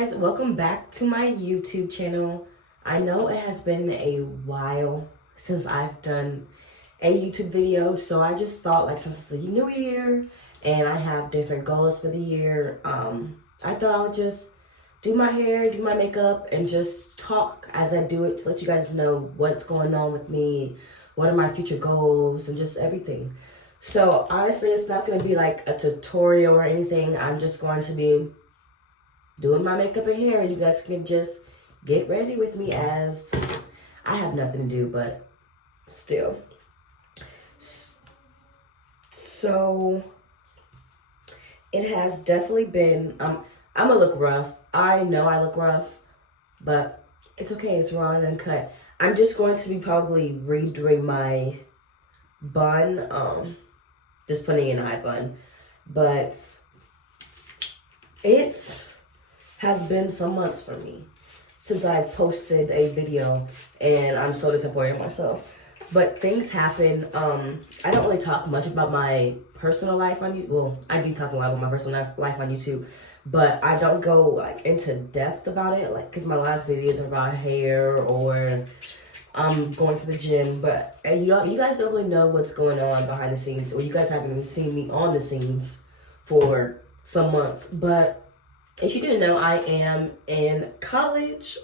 guys, welcome back to my YouTube channel. I know it has been a while since I've done a YouTube video, so I just thought, like, since it's the new year and I have different goals for the year, I thought I would just do my hair, do my makeup, and just talk as I do it to let you guys know what's going on with me, what are my future goals, and just everything. So honestly, it's not going to be like a tutorial or anything. I'm just going to be doing my makeup and hair, and you guys can just get ready with me as I have nothing to do, but still. So it has definitely been, I'm gonna look rough. I know I look rough, but it's okay. It's raw and uncut. I'm just going to be probably redoing my bun, just putting in a high bun, but it has been some months for me since I posted a video, and I'm so disappointed in myself. But things happen. I don't really talk much about my personal life on YouTube. Well, I do talk a lot about my personal life on YouTube, but I don't go like into depth about it, like, because my last videos are about hair or going to the gym. But you guys don't really know what's going on behind the scenes, or you guys haven't even seen me on the scenes for some months. But if you didn't know, I am in college.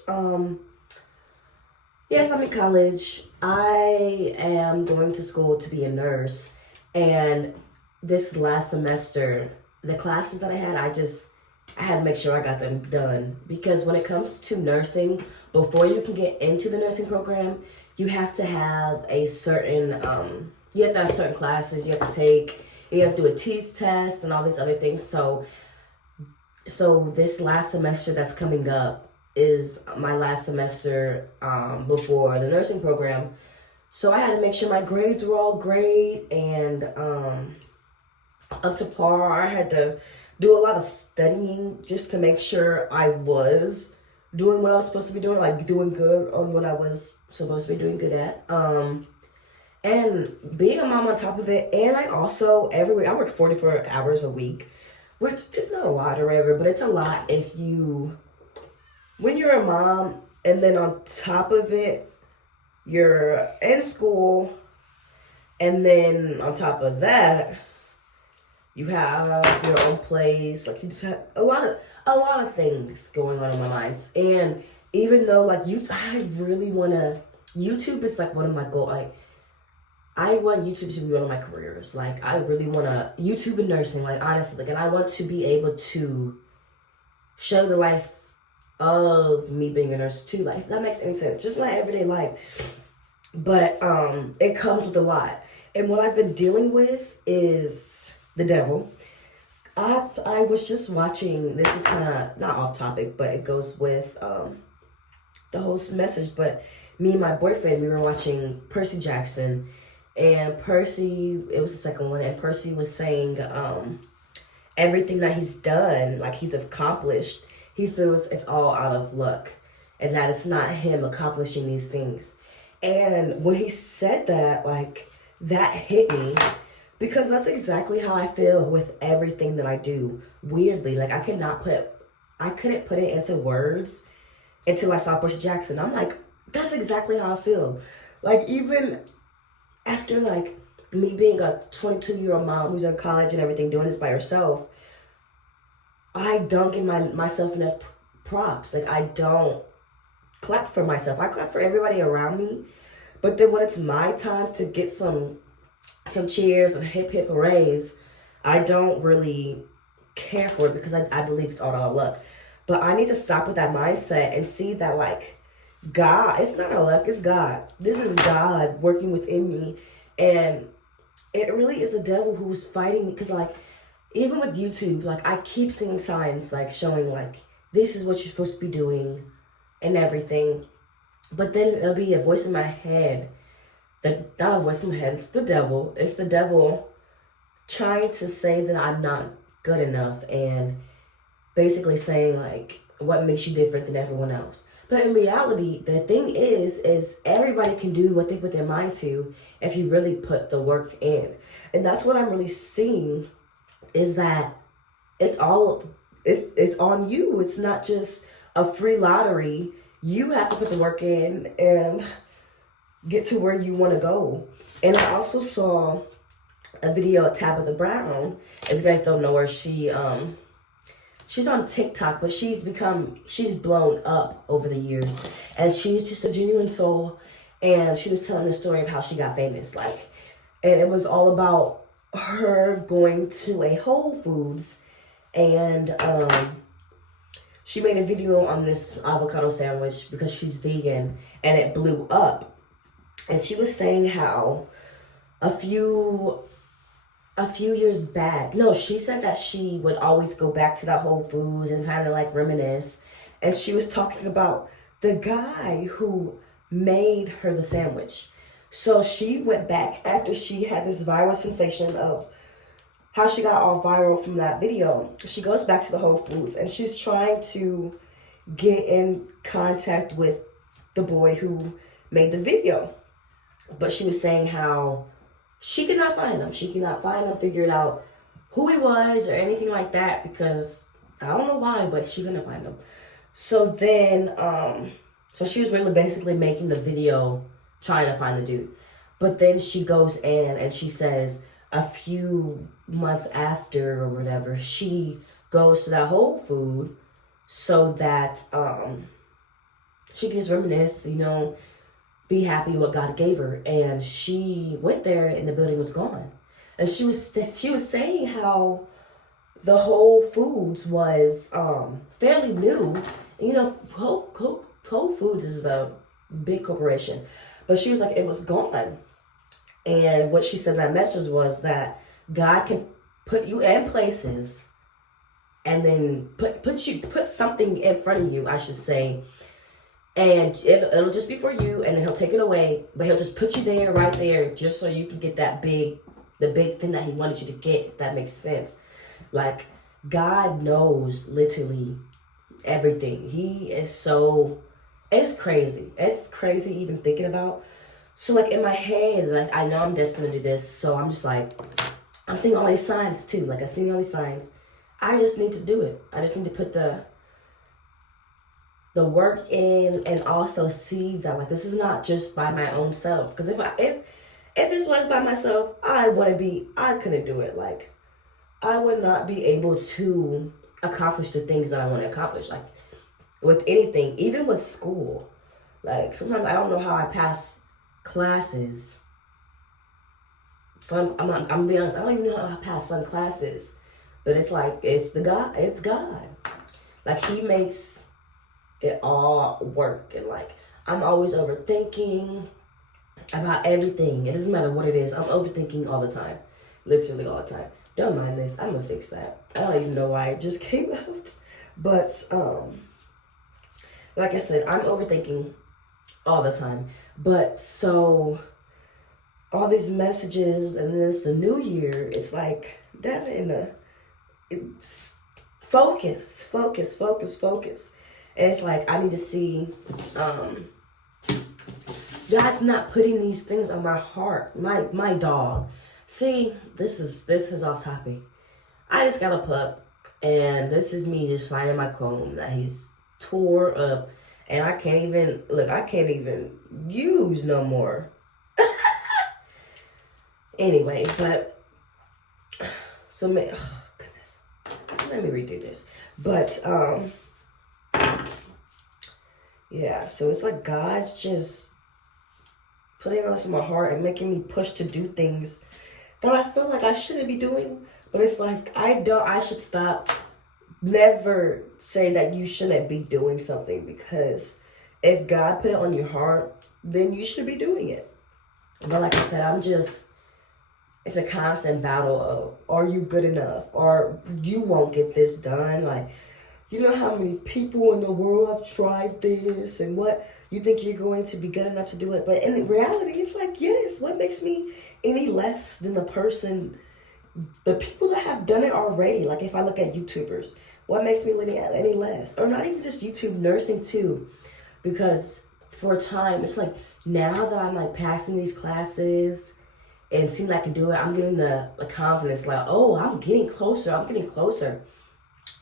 Yes, I'm in college. I am going to school to be a nurse. And this last semester, the classes that I had, I had to make sure I got them done. Because when it comes to nursing, before you can get into the nursing program, you have to have a certain, you have to have certain classes you have to take. You have to do a TEAS test and all these other things. So this last semester that's coming up is my last semester before the nursing program. So I had to make sure my grades were all great and up to par. I had to do a lot of studying just to make sure I was doing what I was supposed to be doing, like doing good on what I was supposed to be doing good at. And being a mom on top of it, and I also, every week, I work 44 hours a week, which is not a lot or whatever, but it's a lot when you're a mom, and then on top of it, you're in school, and then on top of that, you have your own place. Like, you just have a lot of things going on in my mind. And even though, like, I really want to, YouTube is like one of my goals. Like, I want YouTube to be one of my careers. Like, I really want to, YouTube and nursing, like, honestly, like, and I want to be able to show the life of me being a nurse too. Like, if that makes any sense, just my everyday life. But it comes with a lot. And what I've been dealing with is the devil. I was just watching, this is kind of not off topic, but it goes with the whole message. But me and my boyfriend, we were watching Percy Jackson. And Percy, it was the second one, and Percy was saying everything that he's done, like he's accomplished, he feels it's all out of luck, and that it's not him accomplishing these things. And when he said that, like, that hit me, because that's exactly how I feel with everything that I do. Weirdly, like, I couldn't put it into words until I saw Percy Jackson. I'm like, that's exactly how I feel. Like, even after, like, me being a 22-year-old mom who's in college and everything, doing this by herself, I don't give myself enough props. Like, I don't clap for myself. I clap for everybody around me. But then when it's my time to get some cheers and hip hip hoorays, I don't really care for it, because I believe it's all out of luck. But I need to stop with that mindset and see that, like, God, it's not our luck, it's God. This is God working within me. And it really is the devil who's fighting me, because, like, even with YouTube, like, I keep seeing signs, like, showing, like, this is what you're supposed to be doing and everything. But then it'll be a voice in my head. Not a voice in my head, it's the devil. It's the devil trying to say that I'm not good enough, and basically saying, like, what makes you different than everyone else. But in reality, the thing is everybody can do what they put their mind to if you really put the work in. And that's what I'm really seeing, is that it's all it's on you. It's not just a free lottery. You have to put the work in and get to where you want to go. And I also saw a video of Tabitha Brown. If you guys don't know her, she's on TikTok, but she's blown up over the years, and she's just a genuine soul. And she was telling the story of how she got famous, like, and it was all about her going to a Whole Foods, and she made a video on this avocado sandwich because she's vegan, and it blew up. And she was saying how a few years back, no, she said that she would always go back to that Whole Foods and kind of like reminisce. And she was talking about the guy who made her the sandwich. So she went back after she had this viral sensation of how she got all viral from that video. She goes back to the Whole Foods and she's trying to get in contact with the boy who made the video. But she was saying how she could not find him. She could not find him, figure out who he was or anything like that, because I don't know why, but she couldn't find him. So then, so she was really basically making the video trying to find the dude. But then she goes in and she says a few months after or whatever, she goes to that Whole Food so that she can just reminisce, you know, be happy what God gave her. And she went there and the building was gone. And she was saying how the Whole Foods was fairly new. You know, Whole Foods is a big corporation. But she was like, it was gone. And what she said in that message was that God can put you in places and then put something in front of you, I should say, and it'll just be for you, and then he'll take it away, but he'll just put you there, right there, just so you can get the big thing that he wanted you to get, if that makes sense. Like, God knows literally everything. He is so, it's crazy. It's crazy even thinking about. So, like, in my head, like, I know I'm destined to do this, so I'm just like, I'm seeing all these signs, too. Like, I'm seeing all these signs. I just need to do it. I just need to put the work in, and also see that, like, this is not just by my own self. Because if this was by myself, I couldn't do it. Like, I would not be able to accomplish the things that I want to accomplish. Like, with anything, even with school. Like, sometimes I don't know how I pass classes. I'm gonna be honest, I don't even know how I pass some classes. But it's like, it's God. Like, he makes it all work. And like, I'm always overthinking about everything. It doesn't matter what it is. I'm overthinking all the time. Literally all the time. Don't mind this. I'm gonna fix that. I don't even know why it just came out. But like I said, I'm overthinking all the time. But so all these messages, and then it's the new year, it's like that it's focus. And it's like, I need to see, God's not putting these things on my heart. My dog. See, this is off topic. I just got a pup, and this is me just finding my comb that he's tore up, and I can't even use no more. Anyway, but, so let me redo this. But, yeah, so it's like God's just putting all this in my heart and making me push to do things that I feel like I shouldn't be doing. But it's like, I should stop. Never say that you shouldn't be doing something, because if God put it on your heart, then you should be doing it. But like I said, it's a constant battle of, are you good enough? Or you won't get this done. Like, you know how many people in the world have tried this, and what you think you're going to be good enough to do it. But in reality, it's like, yes, what makes me any less than the people that have done it already? Like, if I look at YouTubers, what makes me any less? Or not even just YouTube, nursing too. Because for a time, it's like, now that I'm like passing these classes and seeing like I can do it, I'm getting the confidence, like, oh, I'm getting closer.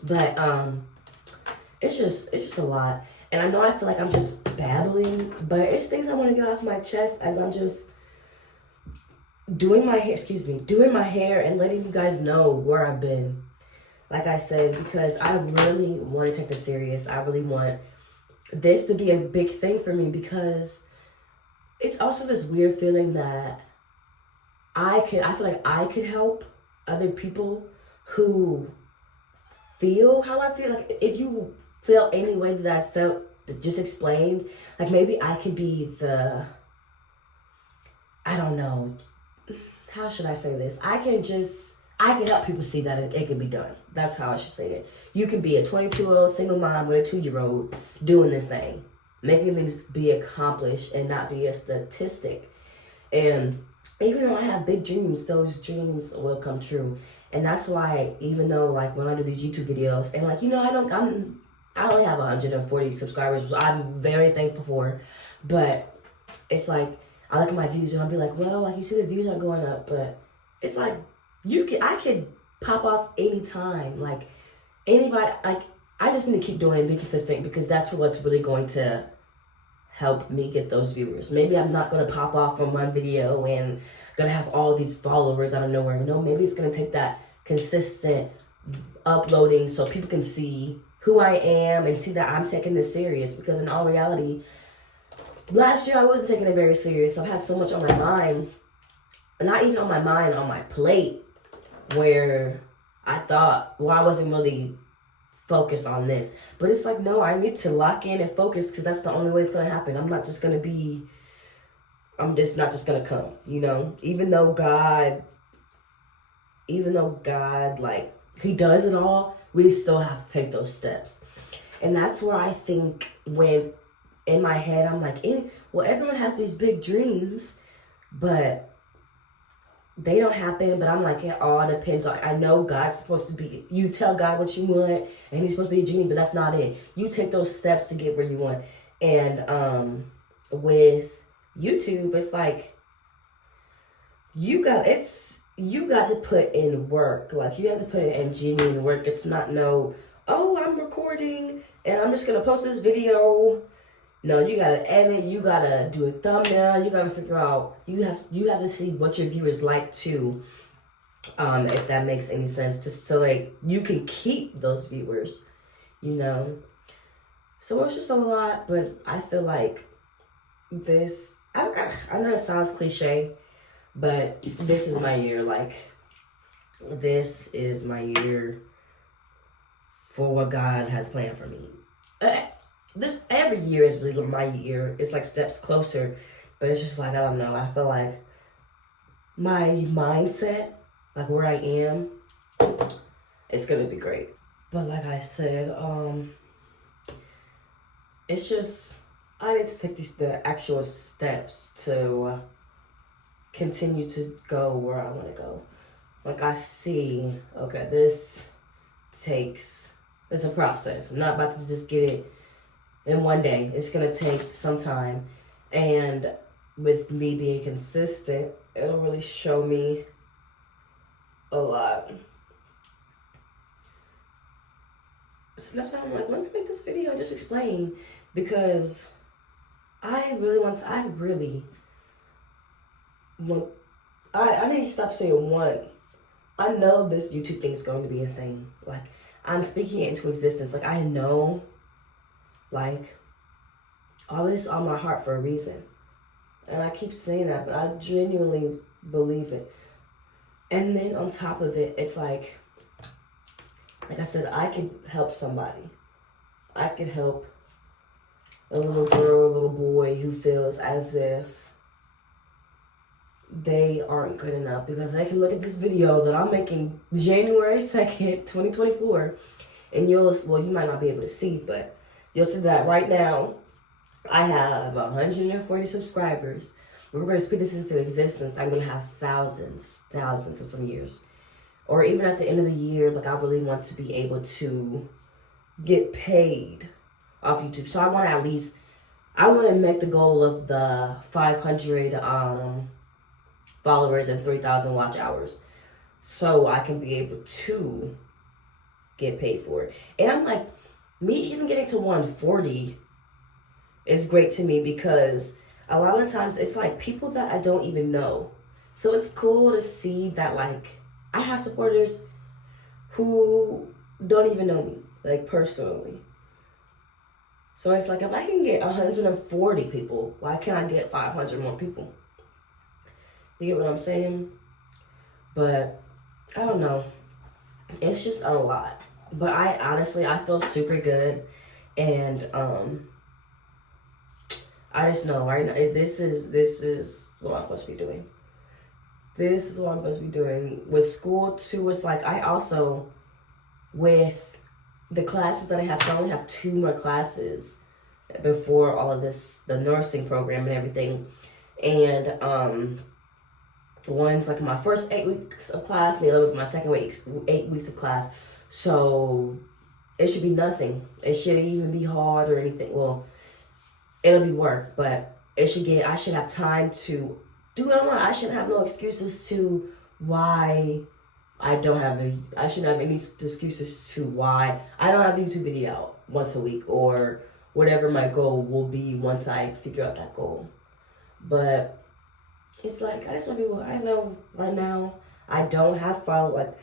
But it's just a lot. And I know I feel like I'm just babbling, but it's things I want to get off my chest as I'm just doing my hair and letting you guys know where I've been. Like I said, because I really want to take this serious. I really want this to be a big thing for me, because it's also this weird feeling that I feel like I could help other people who feel how I feel. Like if you feel any way that I felt just explained, like maybe I could be the, I don't know, how should I say this? I can help people see that it can be done. That's how I should say it. You can be a 22-year-old single mom with a 2-year-old doing this thing, making things be accomplished and not be a statistic. And even though I have big dreams, those dreams will come true. And that's why, even though like when I do these YouTube videos, and like, you know, I only have 140 subscribers, which I'm very thankful for. But it's like, I look at my views and I'll be like, well, like you see the views are going up, but it's like, I could pop off anytime. Like anybody, like I just need to keep doing it and be consistent, because that's what's really going to help me get those viewers. Maybe I'm not gonna pop off from one video and gonna have all these followers out of nowhere. No, maybe it's gonna take that consistent uploading so people can see who I am and see that I'm taking this serious. Because in all reality, last year I wasn't taking it very serious. I've had so much on my mind, not even on my mind, on my plate, where I thought, well, I wasn't really focused on this. But it's like, no, I need to lock in and focus, because that's the only way it's going to happen. I'm just not just going to come, you know? Even though God, like, he does it all, we still have to take those steps. And that's where I think, when in my head, I'm like, well, everyone has these big dreams, but they don't happen. But I'm like, it all depends on, I know God's supposed to be, you tell God what you want and he's supposed to be a genie, but that's not it. You take those steps to get where you want. And with YouTube, it's like, you got to put in work. Like you have to put in genuine work. It's not oh, I'm recording and I'm just gonna post this video. No, you gotta edit, you gotta do a thumbnail, you gotta figure out, you have to see what your viewers like too, if that makes any sense, just so like you can keep those viewers, you know. So it's just a lot, but I feel like this, I know it sounds cliche, but this is my year. Like, this is my year for what God has planned for me. This every year is really my year. It's like steps closer, but it's just like, I don't know. I feel like my mindset, like where I am, it's gonna be great. But like I said, it's just, I need to take the actual steps to continue to go where I want to go. Like I see, okay, it's a process. I'm not about to just get it in one day. It's gonna take some time, and with me being consistent, it'll really show me a lot. So that's why I'm like, let me make this video and just explain, because I need to stop saying want. I know this YouTube thing is going to be a thing. Like, I'm speaking it into existence. Like, I know, like, all this on my heart for a reason. And I keep saying that, but I genuinely believe it. And then on top of it, it's like I said, I could help somebody. I could help a little girl, a little boy who feels as if they aren't good enough, because they can look at this video that I'm making January 2nd, 2024, and you might not be able to see, but you'll see that right now I have 140 subscribers. We're going to speak this into existence. I'm going to have thousands in some years. Or even at the end of the year, like, I really want to be able to get paid off YouTube. So I want to make the goal of the 500 followers and 3,000 watch hours, so I can be able to get paid for it. And I'm like, me even getting to 140 is great to me because a lot of times it's like people that I don't even know. So it's cool to see that like I have supporters who don't even know me, like personally. So it's like if I can get 140 people, why can't I get 500 more people? You get what I'm saying? But I don't know. It's just a lot. But I honestly, I feel super good. And I just know right now, this is what I'm supposed to be doing. This is what I'm supposed to be doing. With school too, it's like I also, with the classes that I have, so I only have 2 more classes before all of this, the nursing program and everything. And one's like my first 8 weeks of class, and the other was my second 8 weeks of class. So it should be nothing. It shouldn't even be hard or anything. Well, it'll be work, but I should have time to do what I want. I shouldn't have no excuses to why I shouldn't have any excuses to why I don't have a YouTube video out once a week or whatever my goal will be once I figure out that goal. But it's like, I just want people, I know right now I don't have followers.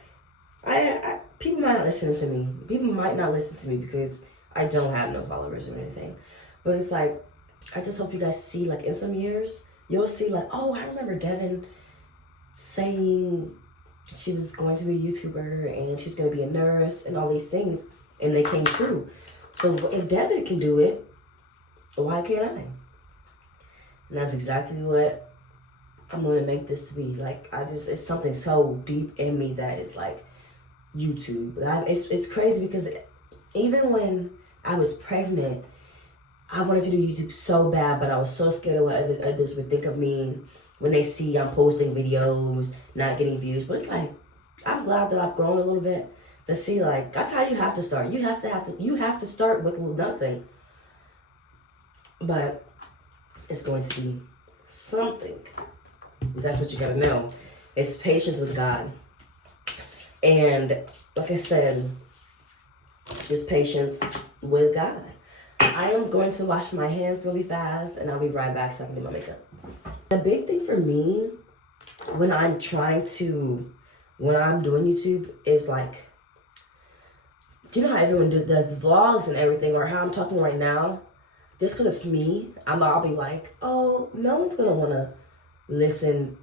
Like, people might not listen to me. People might not listen to me because I don't have no followers or anything. But it's like, I just hope you guys see, like, in some years, you'll see, like, oh, I remember Devin saying she was going to be a YouTuber and she was going to be a nurse and all these things, and they came true. So if Devin can do it, why can't I? And that's exactly what I'm going to make this to be. Like, it's something so deep in me that is like YouTube. But it's crazy because even when I was pregnant, I wanted to do YouTube so bad, but I was so scared of what others would think of me when they see I'm posting videos, not getting views. But it's like, I'm glad that I've grown a little bit to see, like, that's how you have to start. You have to start with nothing. But it's going to be something. That's what you gotta know. It's patience with God. And like I said, just patience with God. I am going to wash my hands really fast and I'll be right back so I can do my makeup. The big thing for me when I'm doing YouTube is like, you know how everyone does vlogs and everything, or how I'm talking right now? Just because it's me, I'll be like, oh, no one's going to want to listen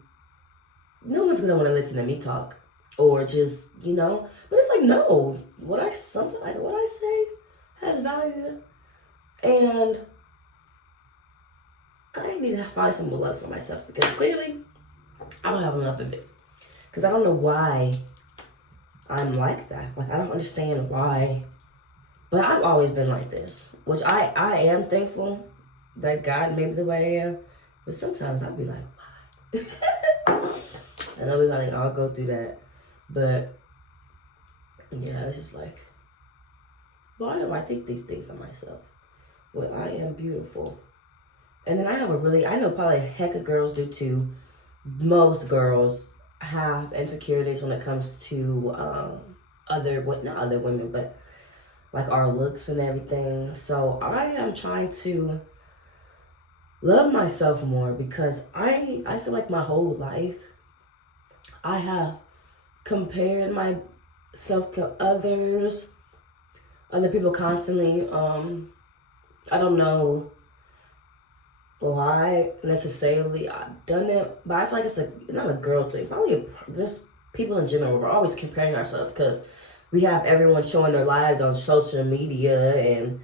to me talk. Or just, you know. But it's like, no. What I say has value. And I need to find some more love for myself. Because clearly, I don't have enough of it. Because I don't know why I'm like that. Like, I don't understand why. But I've always been like this. Which I am thankful that God made me the way I am. But sometimes I'll be like, why? And I'll be like, I'll go through that. But, yeah, it's just like, why do I think these things of myself? Well, I am beautiful. And then I know probably a heck of girls do too. Most girls have insecurities when it comes to not other women, but like our looks and everything. So I am trying to love myself more because I feel like my whole life I have compared myself to other people constantly. I don't know why necessarily I've done it, but I feel like it's not a girl thing. Probably just people in general. We're always comparing ourselves because we have everyone showing their lives on social media and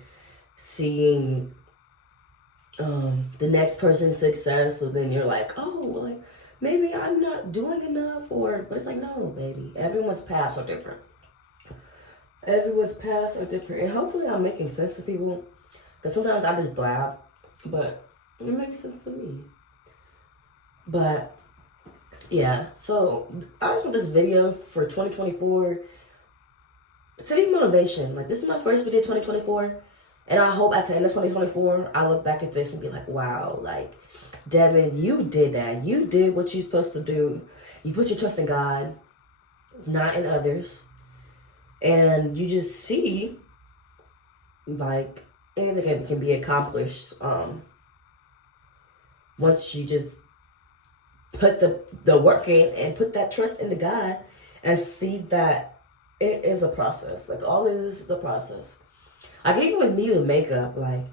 seeing the next person's success. So then you're like, oh, like maybe I'm not doing enough, but it's like, no, baby. Everyone's paths are different. And hopefully I'm making sense to people. Because sometimes I just blab, but it makes sense to me. But, yeah. So, I just want this video for 2024 to be motivation. Like, this is my first video 2024. And I hope at the end of 2024, I look back at this and be like, wow, like, Devin, you did that. You did what you're supposed to do. You put your trust in God, not in others. And you just see, like, anything can be accomplished once you just put the work in and put that trust into God and see that it is a process. Like, all of this is the process. Like, even with me with makeup, like,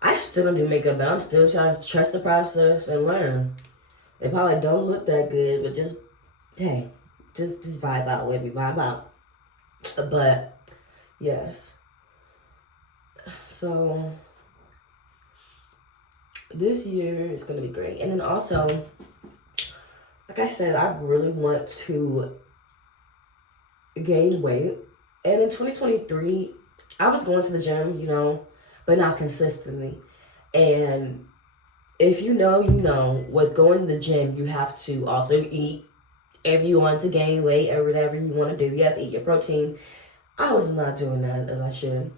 I still don't do makeup, but I'm still trying to trust the process and learn. It probably don't look that good, but just, hey, just vibe out with me, vibe out. But, yes. So, this year is going to be great. And then also, like I said, I really want to gain weight. And in 2023, I was going to the gym, you know, but not consistently. And if you know, with going to the gym, you have to also eat. If you want to gain weight or whatever you want to do, you have to eat your protein. I was not doing that as I should.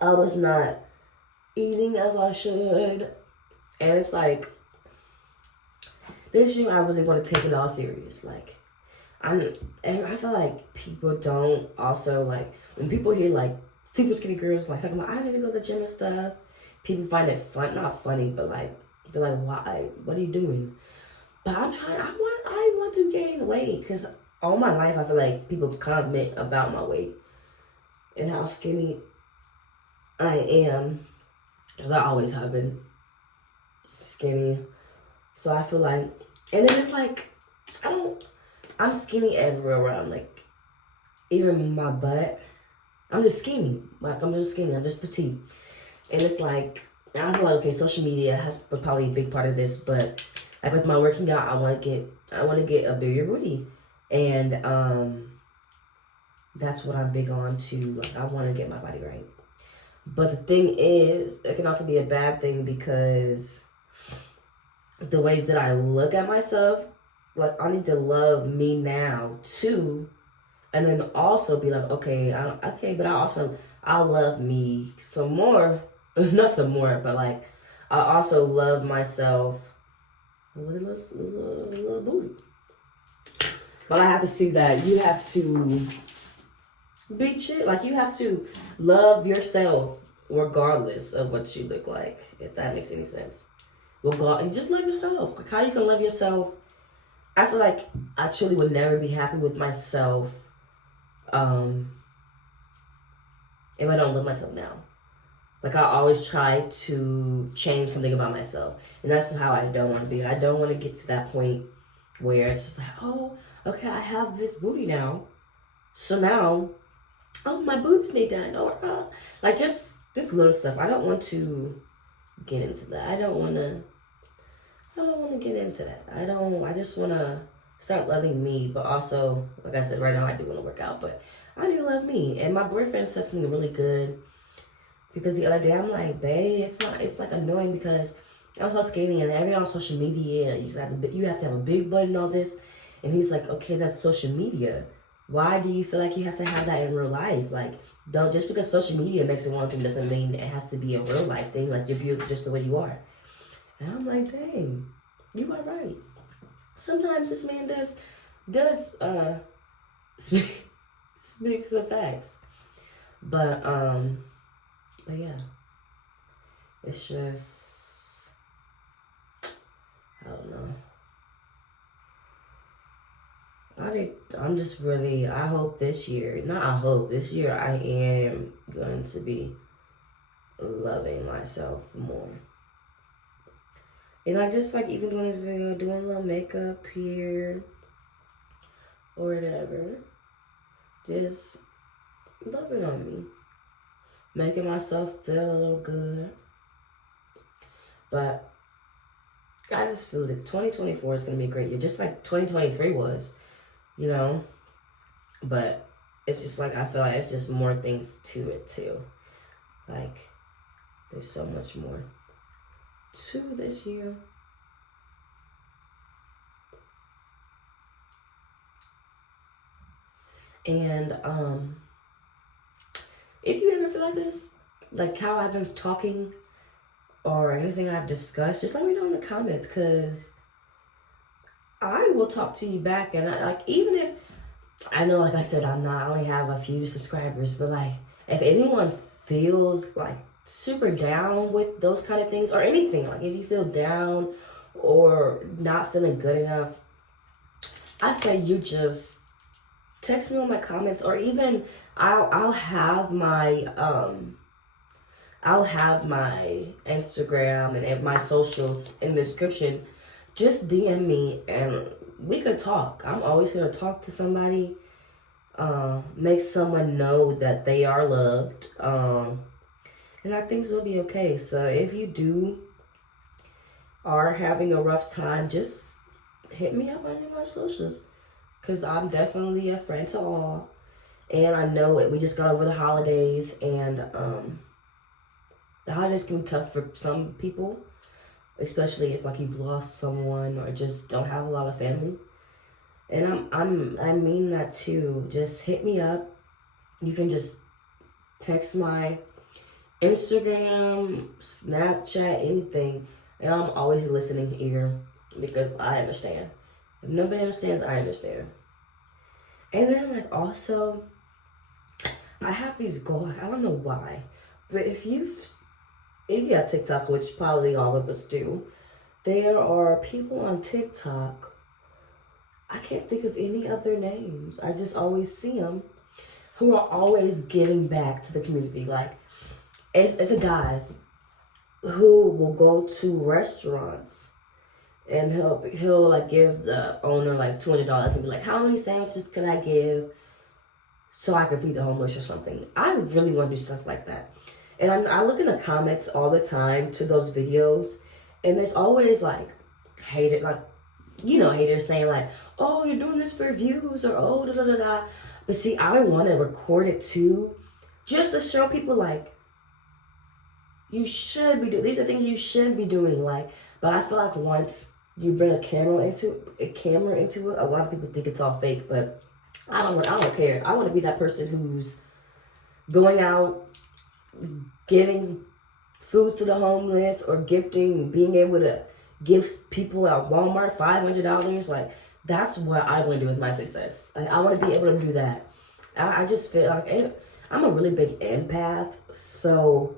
I was not eating as I should. And it's like, this year I really want to take it all serious. Like, and I feel like people don't also, like, when people hear, like, super skinny girls, like, talking about, I need to go to the gym and stuff, people find it fun, not funny, but, like, they're like, why? What are you doing? But I want to gain weight, because all my life I feel like people comment about my weight and how skinny I am, because I always have been skinny. So I feel like, and then it's like, I'm skinny everywhere around, like, even my butt, I'm just skinny. Like, I'm just skinny, I'm just petite. And it's like, I feel like, okay, social media has probably a big part of this, but like with my working out, I want to get a bigger booty. And that's what I'm big on too. Like, I want to get my body right. But the thing is, it can also be a bad thing, because the way that I look at myself, like, I need to love me now too, and then also be like, okay, but I'll love me some more, not some more, but like, I also love myself with a little booty. But I have to see that you have to be chill, like, you have to love yourself regardless of what you look like, if that makes any sense. Well, just love yourself. Like, how you can love yourself. I feel like I truly would never be happy with myself if I don't love myself now. Like, I always try to change something about myself. And that's how I don't want to be. I don't want to get to that point where it's just like, oh, okay, I have this booty now. So now, oh, my boobs need done. Or, like, just this little stuff. I don't want to get into that. I don't want to get into that. I just want to start loving me, but also, like I said, right now I do want to work out, but I need to love me. And my boyfriend said something really good, because the other day I'm like, babe, it's like annoying, because I'm so skinny and everything on social media, you have to have a big butt and all this. And he's like, okay, that's social media. Why do you feel like you have to have that in real life? Like, don't, just because social media makes it one thing doesn't mean it has to be a real life thing. Like, you're beautiful just the way you are. And I'm like, dang, you are right. Sometimes this man does speak some facts. But yeah. It's just, I don't know. I hope this year I am going to be loving myself more. And I just, like, even doing this video, doing a little makeup here or whatever, just loving on me, making myself feel a little good. But I just feel that 2024 is going to be a great year, just like 2023 was, you know. But it's just like, I feel like it's just more things to it too. Like, there's so much more to this year. And if you ever feel like this, like how I've been talking or anything I've discussed, just let me know in the comments, because I will talk to you back. And even if I know, like I said, I only have a few subscribers, but like, if anyone feels like super down with those kind of things or anything, like if you feel down or not feeling good enough, I say you just text me on my comments, or even I'll have my Instagram and my socials in the description. Just DM me and we could talk. I'm always here to talk to somebody, make someone know that they are loved, and that things will be okay. So if you are having a rough time, just hit me up on my socials, because I'm definitely a friend to all. And I know it. We just got over the holidays, and the holidays can be tough for some people, especially if like you've lost someone or just don't have a lot of family. And I mean that too. Just hit me up. You can just text my Instagram, Snapchat, anything, and I'm always listening ear, because I understand. If nobody understands, I understand. And then like also, I have these goals. I don't know why, but if you got TikTok, which probably all of us do, there are people on TikTok. I can't think of any of their names. I just always see them, who are always giving back to the community. Like, it's a guy who will go to restaurants and he'll like give the owner like $200 and be like, how many sandwiches can I give so I can feed the homeless or something. I really want to do stuff like that. And I look in the comments all the time to those videos, and there's always like haters saying like, oh, you're doing this for views, or oh, da da da da. But see, I want to record it too, just to show people like, you should be doing, these are things you should be doing. Like, but I feel like once you bring a camera into it, a lot of people think it's all fake, but I don't care. I want to be that person who's going out, giving food to the homeless, or being able to give people at Walmart $500. Like, that's what I want to do with my success. Like, I want to be able to do that. I just feel like I'm a really big empath, so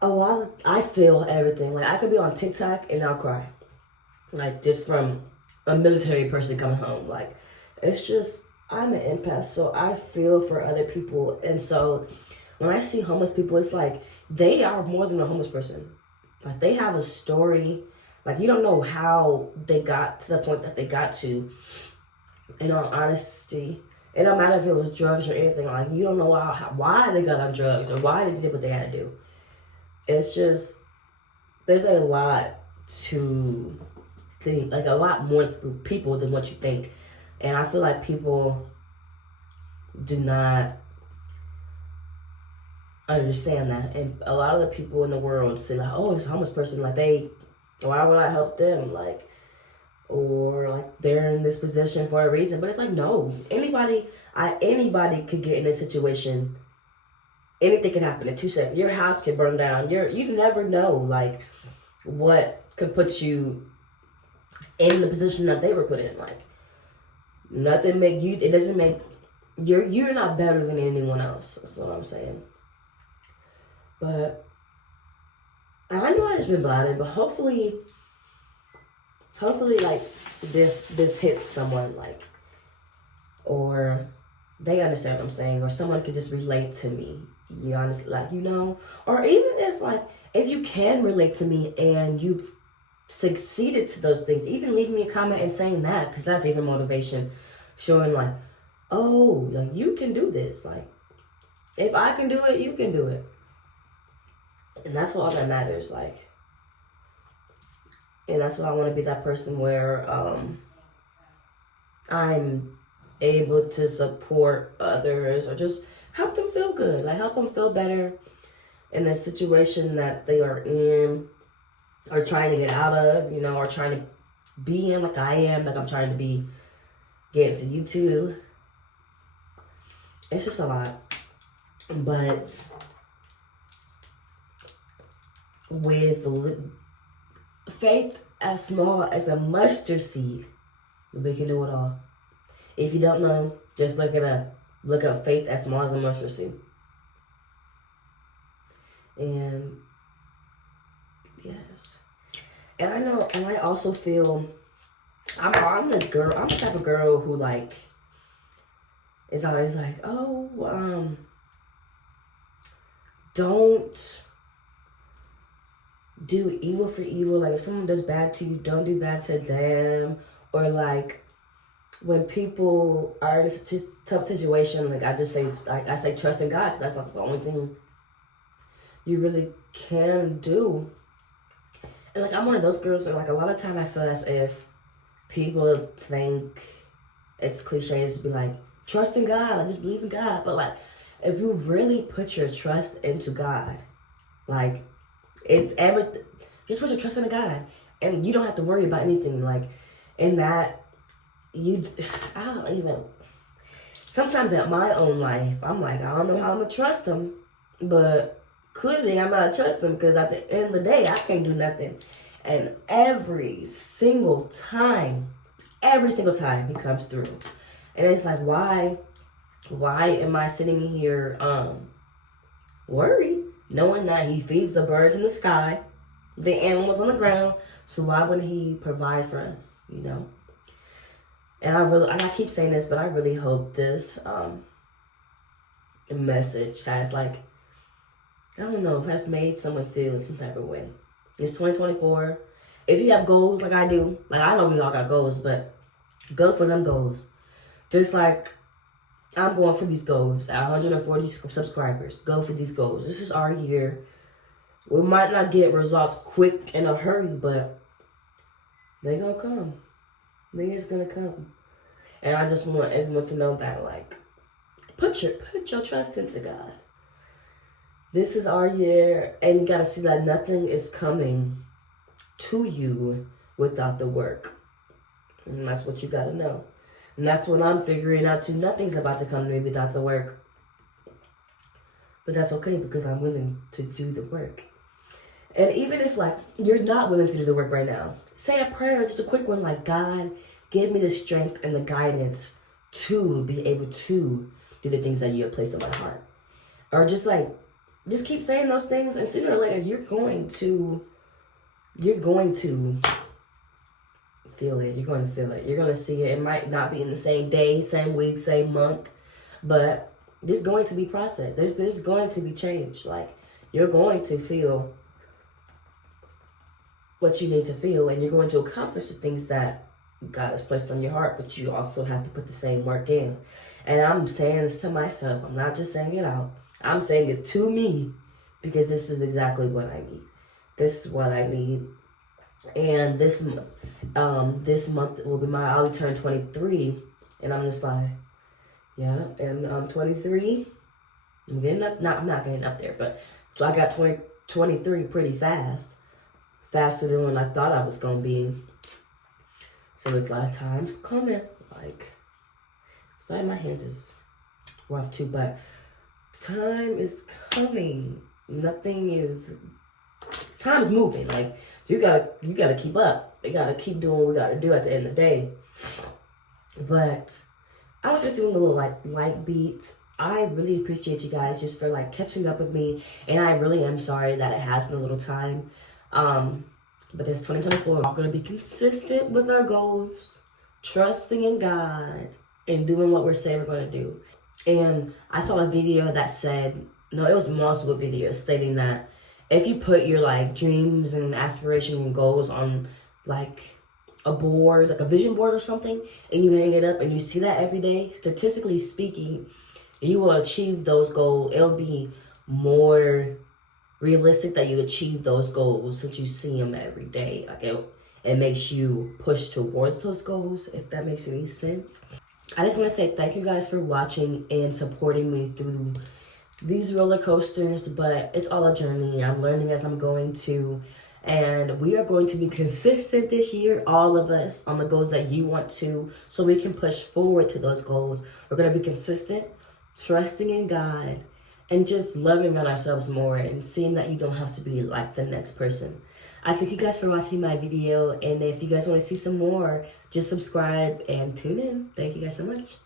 I feel everything. Like, I could be on TikTok and I'll cry, like, just from a military person coming home. Like, it's just, I'm an empath, so I feel for other people. And so when I see homeless people, it's like they are more than a homeless person. Like, they have a story. Like, you don't know how they got to the point that they got to. In all honesty, it don't matter if it was drugs or anything. Like, you don't know why they got on drugs or why they did what they had to do. It's just, there's a lot to think, like a lot more people than what you think. And I feel like people do not understand that. And a lot of the people in the world say like, oh, it's a homeless person. Like, why would I help them? Like, or like they're in this position for a reason. But it's like, no, anybody could get in this situation. Anything can happen in 2 seconds. Your house can burn down. You never know like what could put you in the position that they were put in. Like, it doesn't make you're not better than anyone else. That's what I'm saying. But I know I just been blabbing, but hopefully like this hits someone, like, or they understand what I'm saying, or someone could just relate to me. You honestly, like, or even if you can relate to me and you've succeeded to those things, even leave me a comment and saying that, because that's even motivation, showing like, oh, like, you can do this. Like, if I can do it, you can do it. And that's all that matters. Like, and that's why I want to be that person where I'm able to support others, or just help them feel good. Like, help them feel better in the situation that they are in, or trying to get out of, or trying to be in, like I am, like I'm trying to be, get into YouTube. It's just a lot. But with faith as small as a mustard seed, we can do it all. If you don't know, just look it up. Look up faith as small as a mustard seed. And yes. And I know, and I also feel, I'm the type of girl who like, is always like, oh, don't do evil for evil. Like if someone does bad to you, don't do bad to them. Or like when people are in a tough situation, like I say trust in God. That's like the only thing you really can do. And like I'm one of those girls that like a lot of time I feel as if people think it's cliche to be like, trust in God, I just believe in God. But like if you really put your trust into God, like it's everything. Just put your trust in God, and you don't have to worry about anything. Like in that, I don't even. Sometimes in my own life, I'm like, I don't know how I'm gonna trust him, but clearly I'm not trust him because at the end of the day, I can't do nothing. And every single time he comes through, and it's like, why am I sitting here worried? Knowing that he feeds the birds in the sky, the animals on the ground, so why wouldn't he provide for us, you know? And I keep saying this, but I really hope this message has like, I don't know, if has made someone feel some type of way. It's 2024. If you have goals like I do, like I know we all got goals, but go for them goals. Just like I'm going for these goals at 140 subscribers. Go for these goals. This is our year. We might not get results quick in a hurry, but they're gonna come. They're gonna come. And I just want everyone to know that, like, put your trust into God. This is our year, and you gotta see that nothing is coming to you without the work. And that's what you gotta know. And that's what I'm figuring out too. Nothing's about to come to me without the work. But that's okay because I'm willing to do the work. And even if like you're not willing to do the work right now, say a prayer, just a quick one like, God, give me the strength and the guidance to be able to do the things that you have placed in my heart. Or just keep saying those things, and sooner or later you're going to feel it. You're going to feel it. You're going to see it. It might not be in the same day, same week, same month, but there's going to be process. There's going to be change. Like, you're going to feel what you need to feel, and you're going to accomplish the things that God has placed on your heart, but you also have to put the same work in. And I'm saying this to myself. I'm not just saying it out. I'm saying it to me because this is exactly what I need. This is what I need. And this month will be I'll turn 23, and I'm just like, yeah, and I'm 23. I'm getting up. I'm not getting up there, but so I got 23 pretty fast, faster than when I thought I was gonna be. So it's like time's coming. Like, it's like my hands is rough too, but time is coming. Time's moving. Like, you gotta keep up. You gotta keep doing what we gotta do at the end of the day. But I was just doing a little light beat. I really appreciate you guys just for like catching up with me, and I really am sorry that it has been a little time. But this 2024, we're gonna be consistent with our goals, trusting in God, and doing what we're saying we're gonna do. And I saw a video that said, no, it was multiple videos stating that if you put your like dreams and aspirations and goals on like a board, like a vision board or something, and you hang it up and you see that every day, statistically speaking, you will achieve those goals. It'll be more realistic that you achieve those goals since you see them every day. Like it makes you push towards those goals, if that makes any sense. I just want to say thank you guys for watching and supporting me through these roller coasters, but it's all a journey. I'm learning as I'm going to, and we are going to be consistent this year, all of us, on the goals that you want to, so we can push forward to those goals. We're going to be consistent, trusting in God, and just loving on ourselves more and seeing that you don't have to be like the next person. I thank you guys for watching my video, and if you guys want to see some more, just subscribe and tune in. Thank you guys so much.